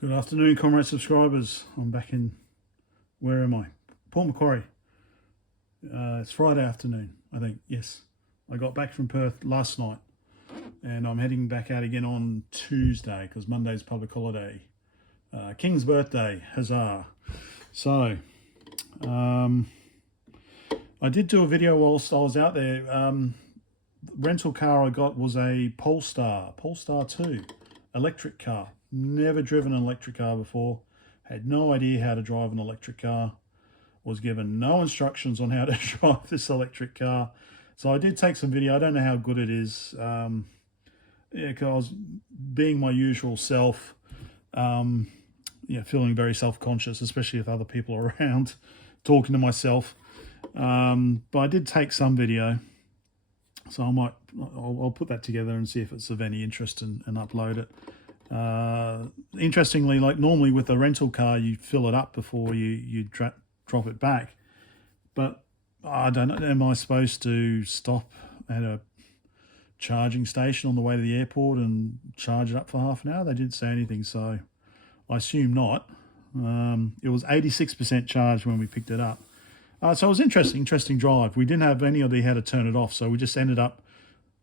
Good afternoon, comrade subscribers. I'm back in, where am I? Port Macquarie. It's Friday afternoon, I think. Yes, I got back from Perth last night and I'm heading back out again on Tuesday because Monday's public holiday. King's birthday, huzzah. So, I did do a video whilst I was out there. The rental car I got was a Polestar 2 electric car. Never driven an electric car before, had no idea how to drive an electric car, was given no instructions on how to drive this electric car. So I did take some video. I don't know how good it is. Yeah, because being my usual self, feeling very self-conscious, especially if other people are around, talking to myself. But I did take some video, so I'll put that together and see if it's of any interest and upload it. Interestingly, like normally with a rental car, you fill it up before you drop it back. But I don't know, am I supposed to stop at a charging station on the way to the airport and charge it up for half an hour? They didn't say anything, so I assume not. It was 86% charged when we picked it up. So it was interesting drive. We didn't have any idea how to turn it off, so we just ended up,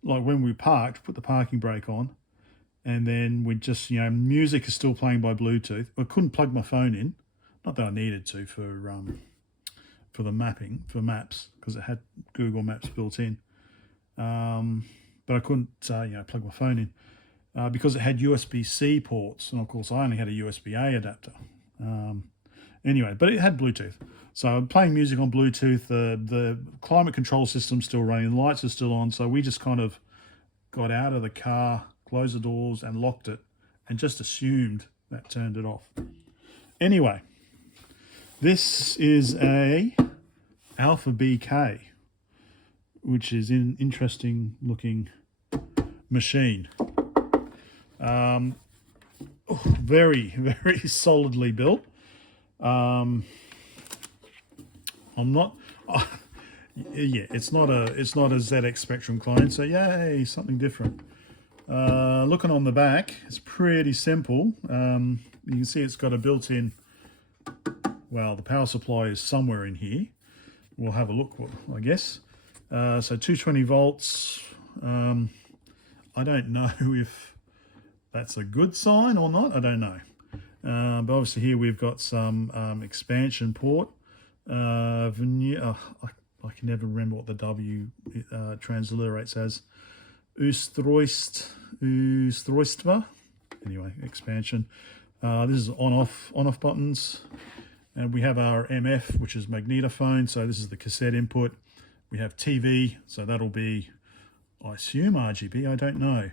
like when we parked, put the parking brake on, and then we just, music is still playing by Bluetooth. I couldn't plug my phone in, not that I needed to for the mapping, for maps, because it had Google Maps built in. But I couldn't, plug my phone in because it had USB-C ports, and of course I only had a USB-A adapter. Anyway, but it had Bluetooth. So I'm playing music on Bluetooth. The climate control system's still running, the lights are still on. So we just kind of got out of the car, closed the doors and locked it, and just assumed that turned it off. Anyway, this is a Альфа BK, which is an interesting looking machine. Very, very solidly built. I'm not. It's not a ZX Spectrum clone. So yay, something different. Looking on the back, it's pretty simple. You can see it's got a built-in. Well, the power supply is somewhere in here. We'll have a look, I guess. So 220 volts. I don't know if that's a good sign or not. I don't know. But obviously here we've got some expansion port. I can never remember what the W transliterates as. Ustrojstva. Anyway, expansion. This is on-off buttons. And we have our MF, which is magnetophone. So this is the cassette input. We have TV, so that'll be, I assume, RGB. I don't know.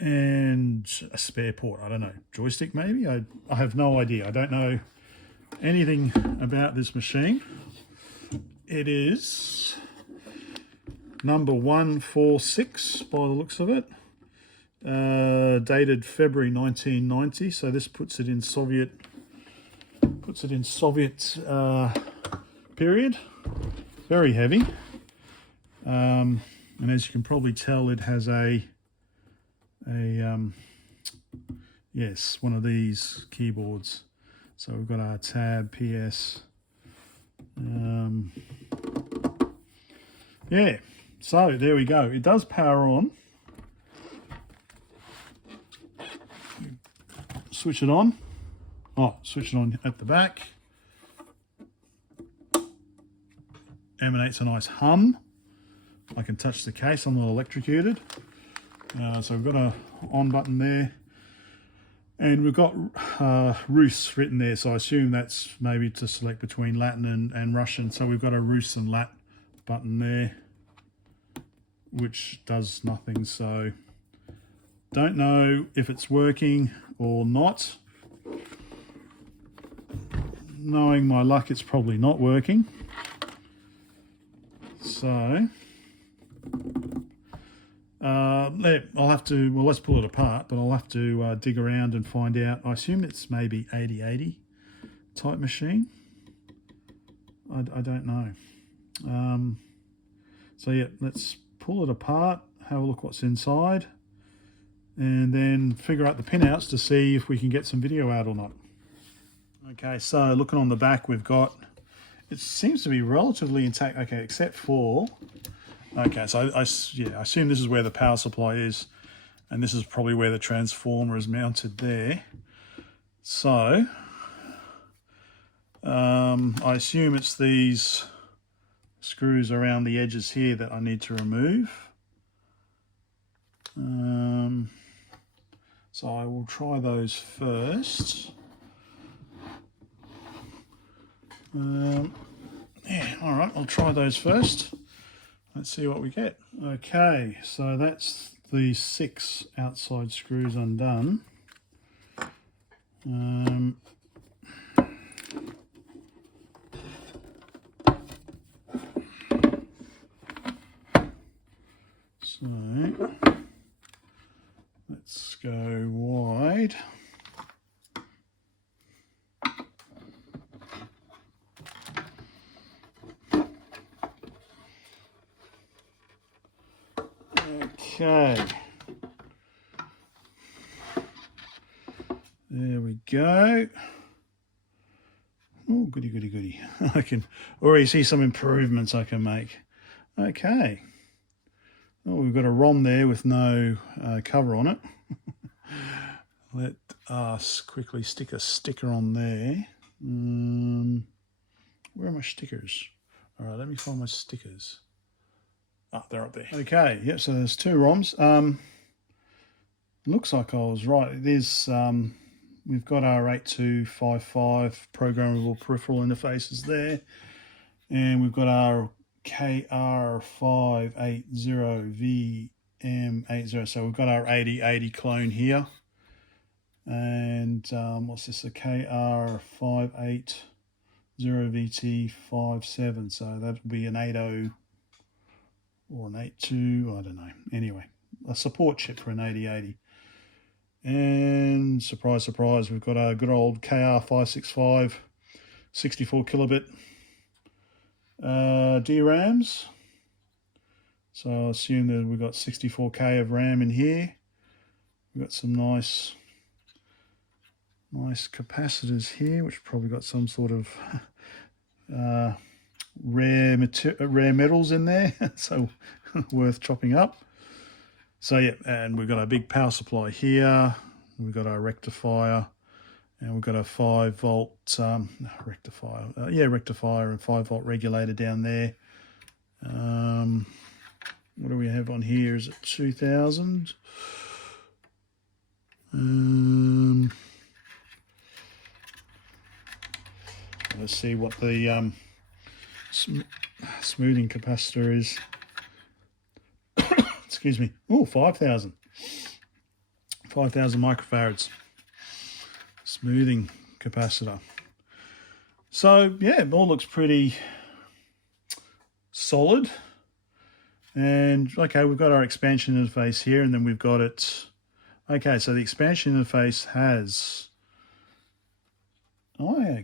And a spare port. I don't know. Joystick, maybe? I have no idea. I don't know anything about this machine. It is number 146 by the looks of it. Dated February 1990. So this puts it in Soviet period. Very heavy. And as you can probably tell, it has one of these keyboards. So we've got our tab, PS. So there we go. It does power on. Switch it on. Switch it on at the back. Emanates a nice hum. I can touch the case, I'm not electrocuted. So we've got a on button there. And we've got Rus written there, so I assume that's maybe to select between Latin and Russian. So we've got a Rus and Lat button there, which does nothing. So don't know if it's working or not. Knowing my luck, it's probably not working. So I'll have to, well, let's pull it apart, but I'll have to dig around and find out. I assume it's maybe 8080 type machine. I don't know. So yeah, let's pull it apart, have a look what's inside. and then figure out the pinouts to see if we can get some video out or not. Okay, so looking on the back, we've got, it seems to be relatively intact, okay, except for, okay, so I assume this is where the power supply is, and this is probably where the transformer is mounted there. So, I assume it's these screws around the edges here that I need to remove. So I will try those first. Yeah, all right, I'll try those first. Let's see what we get. Okay, so that's the 6 outside screws undone. So let's go wide. Okay, there we go. Oh, goody, goody, goody. I can already see some improvements I can make. Okay. Oh, we've got a ROM there with no cover on it. Let us quickly stick a sticker on there. Where are my stickers? All right, let me find my stickers. Ah, they're up there. Okay, yep, so there's 2 ROMs. Looks like I was right. It is, we've got our 8255 programmable peripheral interfaces there. And we've got our KR580VM80. So we've got our 8080 clone here. And what's this? A KR580VT57. So that would be an 80 or an 82, I don't know. Anyway, a support chip for an 8080. And surprise, surprise, we've got our good old KR565 64 kilobit DRAMs. So I assume that we've got 64K of RAM in here. We've got some nice capacitors here, which probably got some sort of rare metals in there, so worth chopping up. So yeah, and we've got our big power supply here. We've got our rectifier, and we've got a 5-volt rectifier and 5-volt regulator down there. What do we have on here? Is it 2000? Let's see what the smoothing capacitor is. Excuse me. Oh, 5,000 microfarads smoothing capacitor. So yeah, it all looks pretty solid. And okay, we've got our expansion interface here, and then we've got it. Okay, so the expansion interface has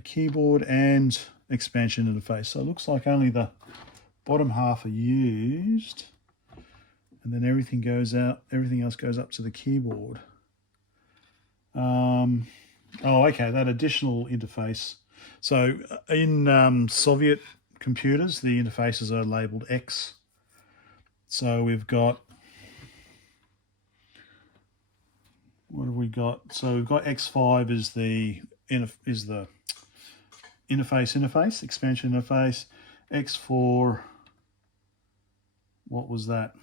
keyboard and expansion interface. So it looks like only the bottom half are used, and then everything goes out. Everything else goes up to the keyboard. Okay, that additional interface. So in Soviet computers, the interfaces are labeled X. So we've got, what have we got? So we've got X5 is the interface, expansion interface. X4, what was that?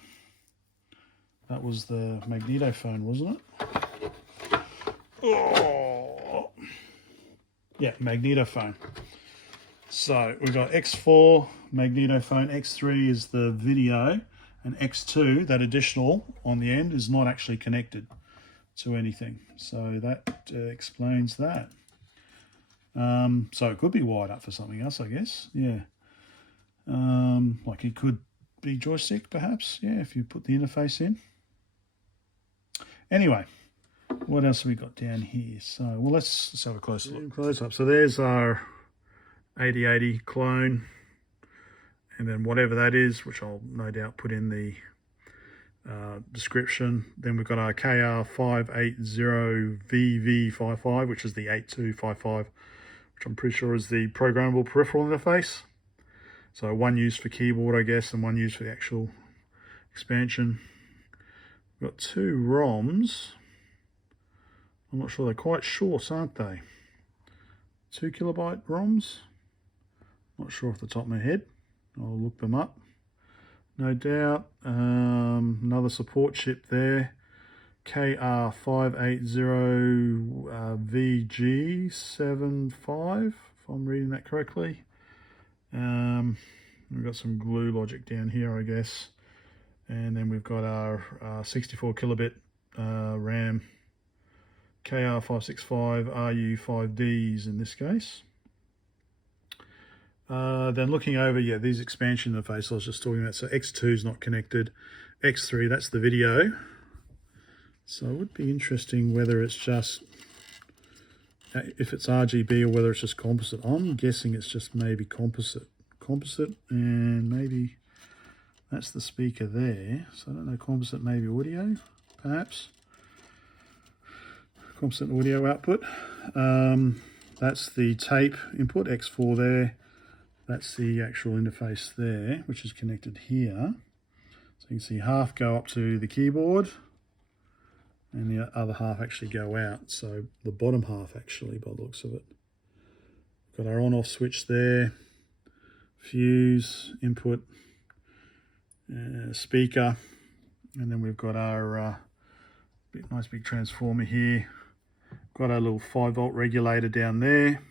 That was the magnetophone, wasn't it? Oh, yeah, magnetophone. So we've got X4, magnetophone, X3 is the video, and X2, that additional on the end, is not actually connected to anything. So that explains that. So it could be wired up for something else, I guess. Yeah. Like it could be joystick, perhaps. Yeah, if you put the interface in. Anyway, what else have we got down here? So, well, let's have a close look. Close up. So there's our 8080 clone, and then whatever that is, which I'll no doubt put in the description. Then we've got our KR580VV55, which is the 8255, which I'm pretty sure is the programmable peripheral interface. So one used for keyboard, I guess, and one used for the actual expansion. We've got two ROMs. I'm not sure, they're quite short, aren't they? 2 kilobyte ROMs. Not sure off the top of my head. I'll look them up. No doubt. Another support chip there. KR580VG75, if I'm reading that correctly. We've got some glue logic down here, I guess. And then we've got our 64 kilobit RAM. KR565RU5Ds in this case. Then looking over, yeah, these expansion interfaces I was just talking about. So X2 is not connected. X3, that's the video. So it would be interesting whether it's just, if it's RGB or whether it's just composite. I'm guessing it's just maybe composite. And maybe that's the speaker there. So I don't know, composite maybe audio, perhaps. Composite audio output. That's the tape input, X4 there. That's the actual interface there, which is connected here. So you can see half go up to the keyboard and the other half actually go out. So the bottom half actually, by the looks of it. Got our on-off switch there, fuse, input, speaker, and then we've got our nice big transformer here. Got our little 5-volt regulator down there,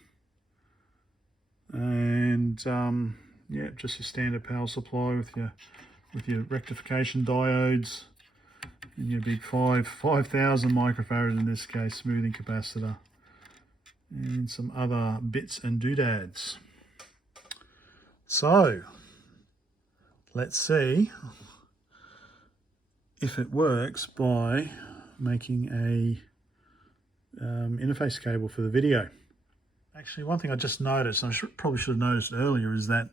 and yeah, just your standard power supply with your rectification diodes and your big 5,000 microfarad in this case smoothing capacitor, and some other bits and doodads. So let's see if it works by making a interface cable for the video. Actually, one thing I just noticed, and I probably should have noticed earlier, is that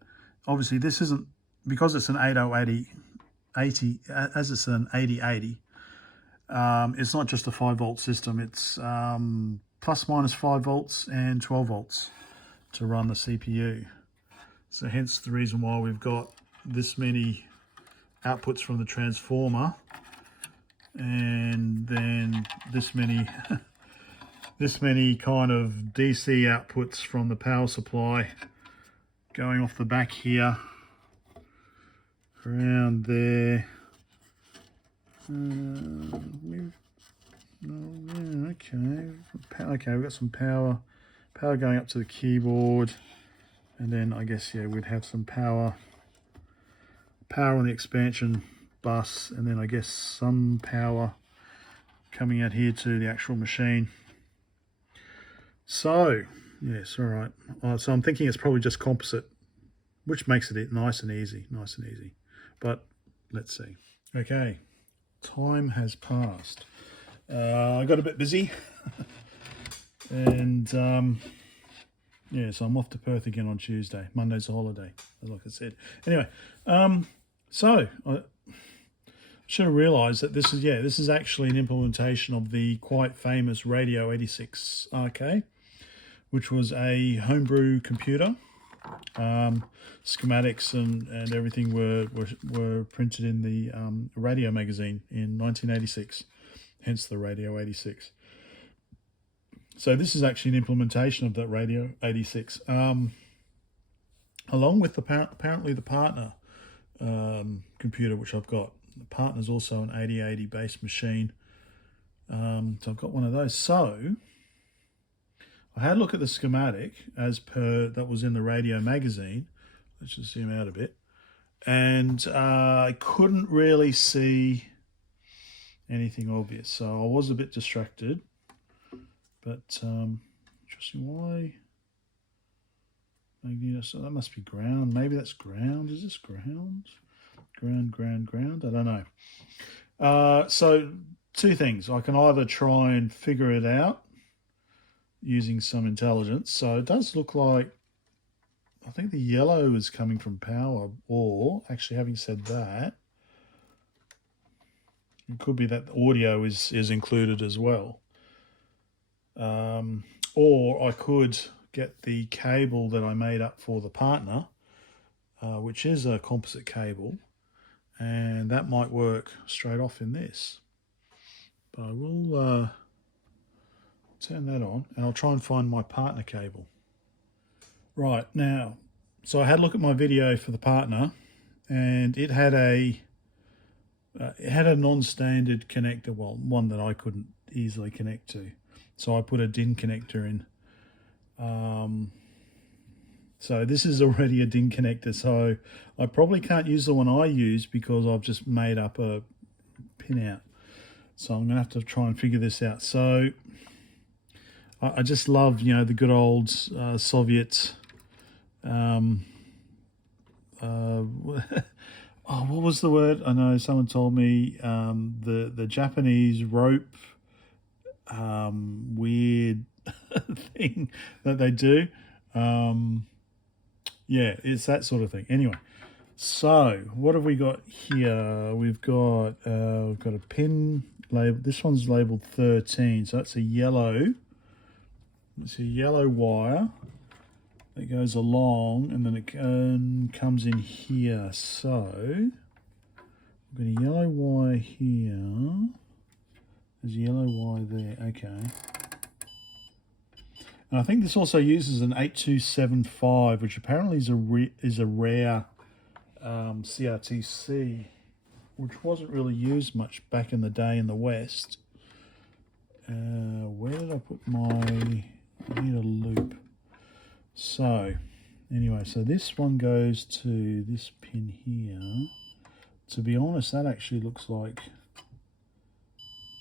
obviously this isn't, because it's an 8080, as it's an 8080, it's not just a 5-volt system. It's plus minus 5 volts and 12 volts to run the CPU. So hence the reason why we've got this many outputs from the transformer, and then this many this many kind of DC outputs from the power supply going off the back here, around there. Okay, we've got some power going up to the keyboard, and then I guess, yeah, we'd have some power on the expansion bus, and then I guess some power coming out here to the actual machine. So yes, all right. So I'm thinking it's probably just composite, which makes it nice and easy. But let's see. Okay, time has passed. I got a bit busy, and yeah, so I'm off to Perth again on Tuesday. Monday's a holiday, like I said. Anyway, so I should have realised that this is actually an implementation of the quite famous Radio 86 RK, which was a homebrew computer. Schematics and everything were printed in the Radio magazine in 1986, hence the Radio 86. So this is actually an implementation of that Radio 86, along with apparently the partner computer, which I've got. The partner's also an 8080 based machine, so I've got one of those. So I had a look at the schematic as per that was in the Radio magazine. Let's just zoom out a bit, and I couldn't really see anything obvious, so I was a bit distracted. But interesting, why magneto? So that must be ground. Maybe that's ground. Is this ground? Ground. I don't know. So two things. I can either try and figure it out using some intelligence. So it does look like, I think the yellow is coming from power, or actually, having said that, It could be that the audio is included as well. Or I could get the cable that I made up for the partner, which is a composite cable, and that might work straight off in this. But I will turn that on, and I'll try and find my partner cable. Right, now, so I had a look at my video for the partner, and it had a non-standard connector, well, one that I couldn't easily connect to. So I put a DIN connector in. So this is already a DIN connector, so I probably can't use the one I use because I've just made up a pin out. So I'm going to have to try and figure this out. So I just love, you know, the good old Soviet. Oh, what was the word? I know someone told me the Japanese rope weird thing that they do. Yeah, it's that sort of thing. Anyway, so what have we got here? We've got a pin label. This one's labeled 13, so that's a yellow. It's a yellow wire that goes along, and then it comes in here. So we've got a yellow wire here. There's a yellow wire there. Okay. And I think this also uses an 8275, which apparently is a rare CRTC, which wasn't really used much back in the day in the West. Where did I put my... I need a loop. So, anyway, so this one goes to this pin here. To be honest, that actually looks like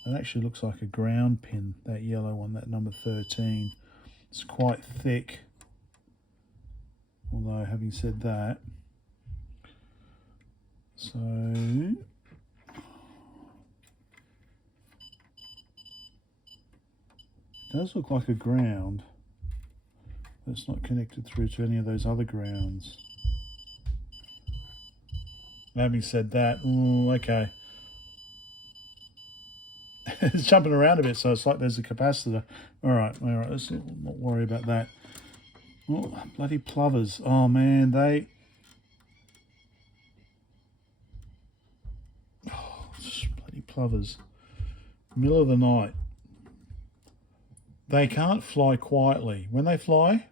a ground pin, that yellow one, that number 13. It's quite thick, although having said that, so it does look like a ground, but it's not connected through to any of those other grounds. Having said that, okay. It's jumping around a bit, so it's like there's a capacitor. All right, let's not worry about that. Oh, bloody plovers. Oh, man, bloody plovers. Middle of the night. They can't fly quietly. When they fly,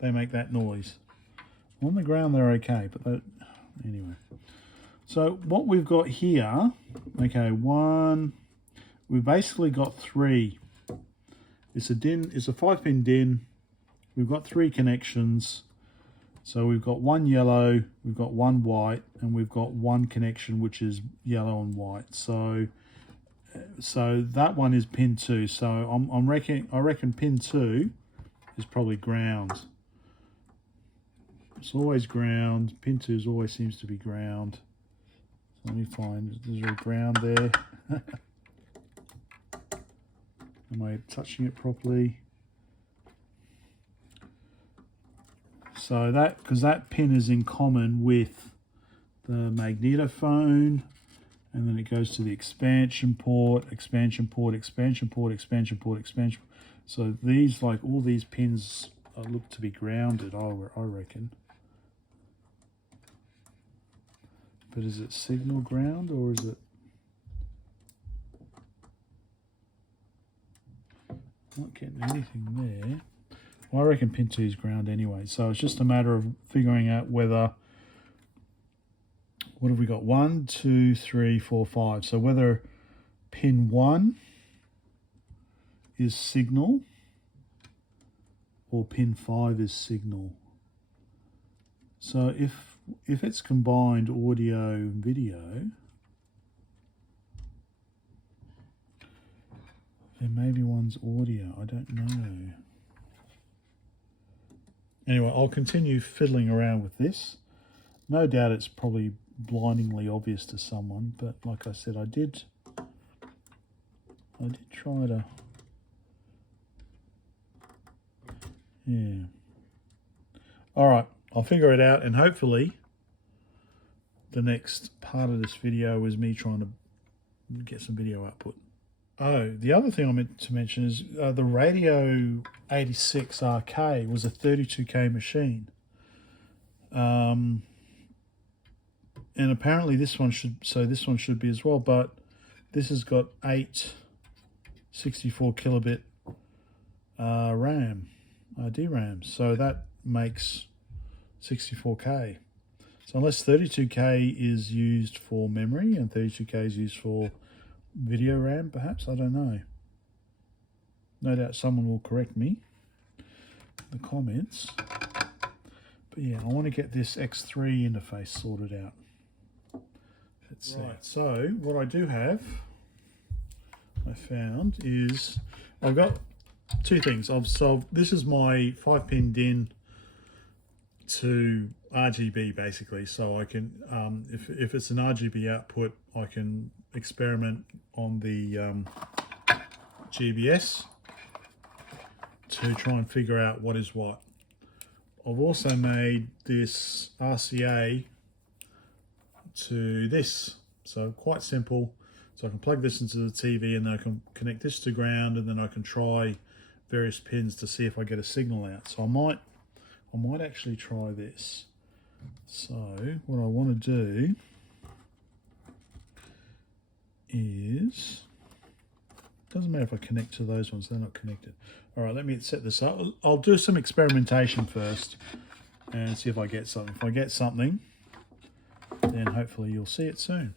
they make that noise. On the ground, they're okay, but anyway. So what we've got here, okay, we've basically got three. It's a 5-pin DIN. We've got 3 connections. So we've got one yellow, we've got one white, and we've got one connection which is yellow and white. So that one is pin 2. So I reckon pin 2 is probably ground. It's always ground. Pin 2 always seems to be ground. So let me find, is there a ground there? Am I touching it properly? So because that pin is in common with the magnetophone, and then it goes to the expansion port, expansion port, expansion port, expansion port, expansion. So these, like all these pins, look to be grounded, I reckon. But is it signal ground or is it? Not getting anything there. Well, I reckon pin 2 is ground anyway. So it's just a matter of figuring out whether, what have we got? 1, 2, 3, 4, 5. So whether pin 1 is signal or pin 5 is signal. So if it's combined audio and video, then maybe one's audio. I don't know. Anyway, I'll continue fiddling around with this. No doubt it's probably blindingly obvious to someone, but like I said, I did try to, yeah. All right, I'll figure it out, and hopefully the next part of this video is me trying to get some video output. Oh, the other thing I meant to mention is the Radio 86RK was a 32K machine. And apparently this one should be as well, but this has got 8 64 kilobit DRAM, so that makes 64K. So unless 32K is used for memory and 32K is used for video RAM, perhaps, I don't know. No doubt someone will correct me in the comments. But yeah, I want to get this X3 interface sorted out. Let's see. Right, so what I do have, I found, is I've got two things. This is my 5-pin DIN to RGB basically, so I can, if it's an RGB output, I can experiment on the GBS to try and figure out what is what. I've also made this RCA to this, so quite simple. So I can plug this into the TV and then I can connect this to ground, and then I can try various pins to see if I get a signal out. So I might actually try this. So what I want to do is, doesn't matter if I connect to those ones, they're not connected. All right, let me set this up. I'll do some experimentation first and see if I get something. If I get something, then hopefully you'll see it soon.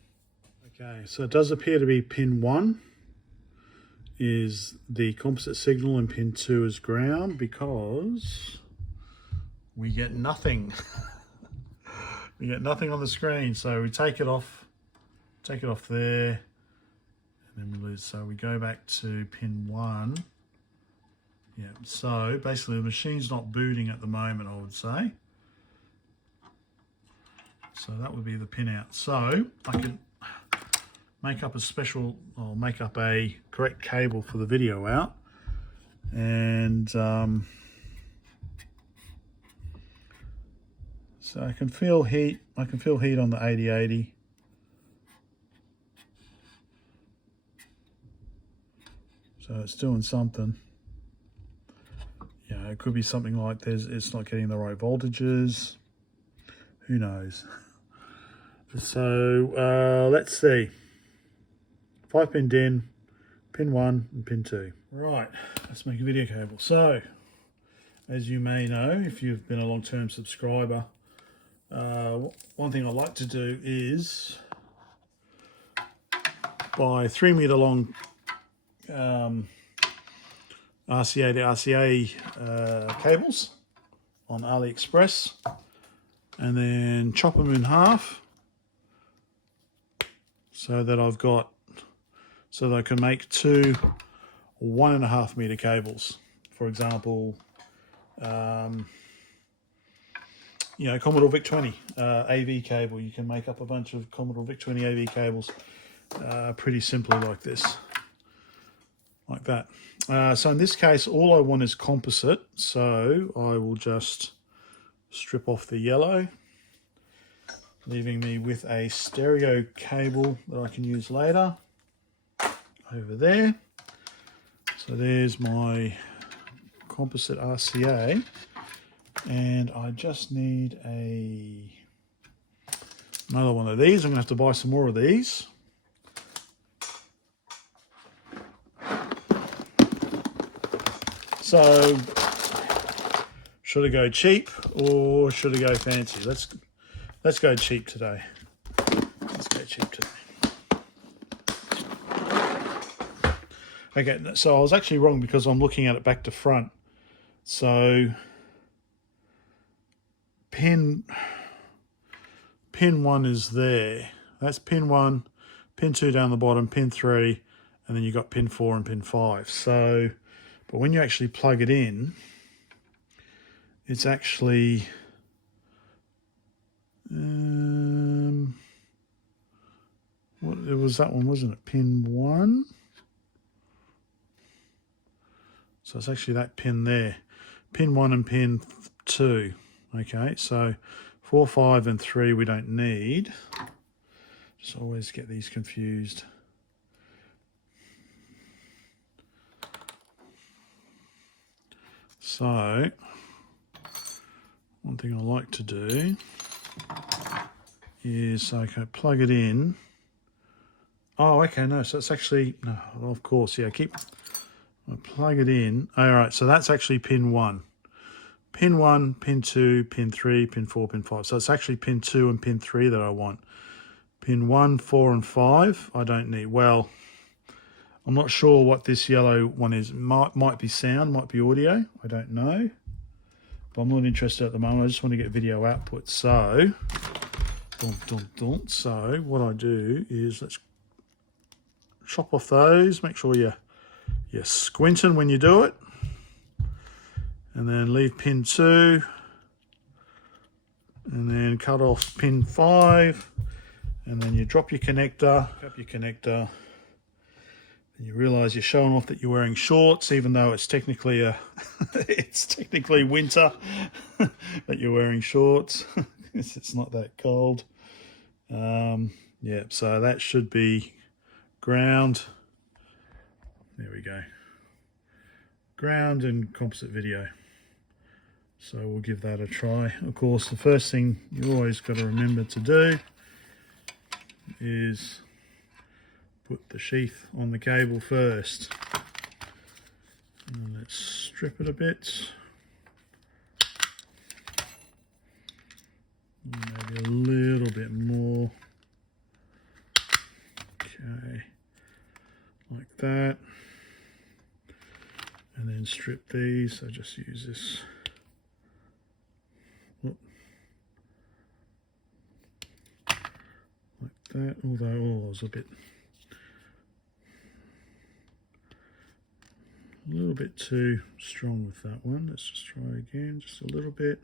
Okay, so it does appear to be pin 1 is the composite signal and pin 2 is ground, because we get nothing. We get nothing on the screen. So we take it off there, and then we lose. So we go back to pin 1. Yeah, so basically the machine's not booting at the moment, I would say. So that would be the pin out. So I can make up a correct cable for the video out, and so I can feel heat. I can feel heat on the 8080. So it's doing something. Yeah, it could be something like it's not getting the right voltages. Who knows? So let's see. 5-pin DIN, pin 1 and pin 2. Right, let's make a video cable. So, as you may know, if you've been a long-term subscriber, one thing I like to do is buy 3-meter long RCA to RCA cables on AliExpress, and then chop them in half so that I can make 2 1.5 meter cables. For example, you know, Commodore VIC-20 AV cable. You can make up a bunch of Commodore VIC-20 AV cables pretty simply like this, like that. So in this case, all I want is composite. So I will just strip off the yellow, leaving me with a stereo cable that I can use later over there. So there's my composite RCA, and I just need another one of these. I'm gonna have to buy some more of these. So should I go cheap or should I go fancy? Let's go cheap today. Let's go cheap today. Okay, so I was actually wrong because I'm looking at it back to front. So pin 1 is there. That's pin 1, pin 2 down the bottom, pin 3, and then you got pin 4 and pin 5. So, but when you actually plug it in, it's actually what it was, that one, wasn't it? Pin 1. So it's actually that pin there, pin 1 and pin 2. Okay, so 4, 5, and 3 we don't need. Just always get these confused. So one thing I like to do is, okay, plug it in. Oh, okay, no, so it's actually, no, of course, yeah, I plug it in. All right, so that's actually pin 1. Pin 1, pin 2, pin 3, pin 4, pin 5. So it's actually pin 2 and pin 3 that I want. Pin 1, 4, and 5, I don't need. Well, I'm not sure what this yellow one is. Might be sound, might be audio, I don't know. But I'm not interested at the moment. I just want to get video output. So, so what I do is, let's chop off those. Make sure you're squinting when you do it. And then leave pin 2. And then cut off pin 5. And then you drop your connector. And you realise you're showing off that you're wearing shorts, even though it's technically it's technically winter, but you're wearing shorts. It's not that cold. Yeah, so that should be ground. There we go. Ground and composite video. So we'll give that a try. Of course, the first thing you always got to remember to do is put the sheath on the cable first. And let's strip it a bit. Maybe a little bit more. Okay, like that. And then strip these. So just use this. Like that, although I was a little bit too strong with that one. Let's just try again, just a little bit.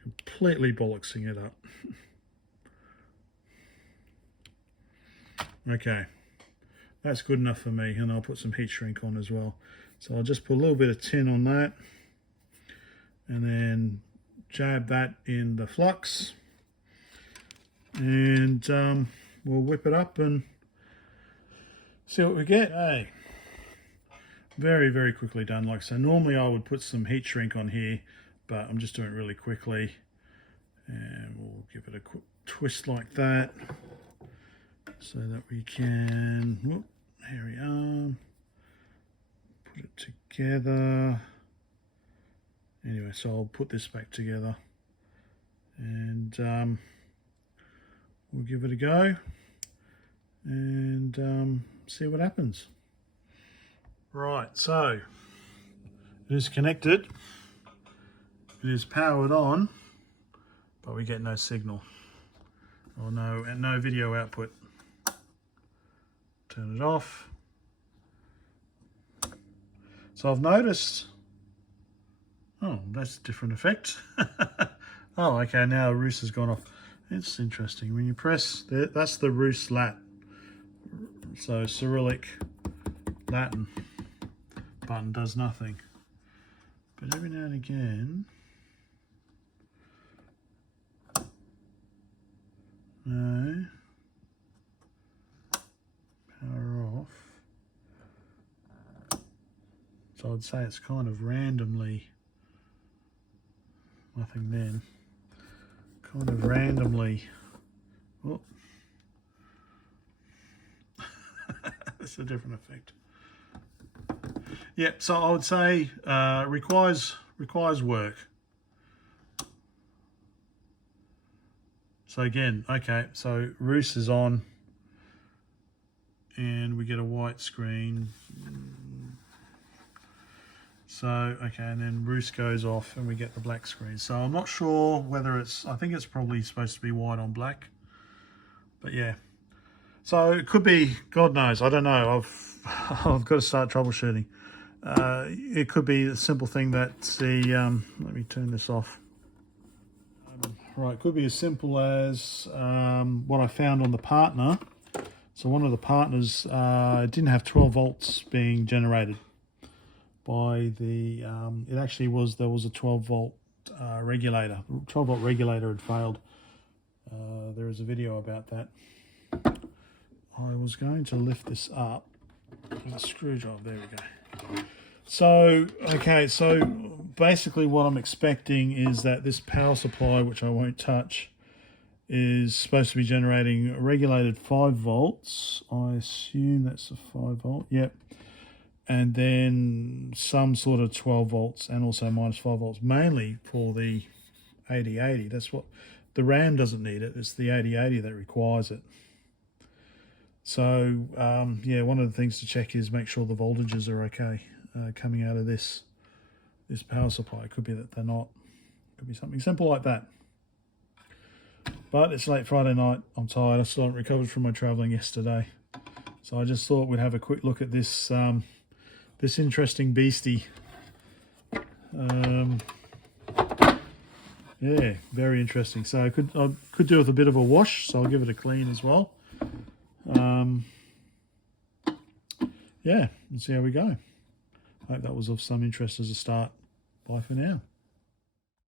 Completely bollocksing it up. Okay, that's good enough for me, and I'll put some heat shrink on as well. So I'll just put a little bit of tin on that, and then jab that in the flux, and we'll whip it up and see what we get. Hey, very, very quickly done. Like so, normally I would put some heat shrink on here, but I'm just doing it really quickly. And we'll give it a quick twist like that, so that we can, whoop, here we are, put it together. Anyway, so I'll put this back together, and we'll give it a go, and see what happens. Right, so it is connected, it is powered on, but we get no signal, or no video output. Turn it off. So I've noticed, oh, that's a different effect. Oh, okay, now the roost has gone off. It's interesting. When you press, that's the roost lat. So Cyrillic Latin button does nothing. But every now and again, no, power off. So I'd say it's kind of randomly, nothing then, kind of randomly, oh, that's a different effect. Yeah, so I would say requires work. So again, okay, so roost is on, and we get a white screen. So, okay, and then roost goes off and we get the black screen. So I'm not sure whether it's, I think it's probably supposed to be white on black. But yeah. So it could be, God knows, I don't know. I've got to start troubleshooting. It could be a simple thing that the, let me turn this off. Right, it could be as simple as what I found on the partner. So one of the partners didn't have 12 volts being generated by the, it actually was, there was a 12 volt regulator. 12 volt regulator had failed. There is a video about that. I was going to lift this up with a screwdriver. There we go. So, okay, so basically what I'm expecting is that this power supply, which I won't touch, is supposed to be generating a regulated 5 volts. I assume that's a 5 volt, yep. And then some sort of 12 volts and also minus 5 volts, mainly for the 8080. That's what the RAM doesn't need it. It's the 8080 that requires it. So yeah, one of the things to check is make sure the voltages are okay coming out of this power supply. It could be that they're not. It could be something simple like that. But it's late Friday night. I'm tired. I still haven't recovered from my travelling yesterday, so I just thought we'd have a quick look at this this interesting beastie. Yeah, very interesting. So I could do with a bit of a wash, so I'll give it a clean as well. Yeah, let's see how we go. I hope that was of some interest as a start. Bye for now.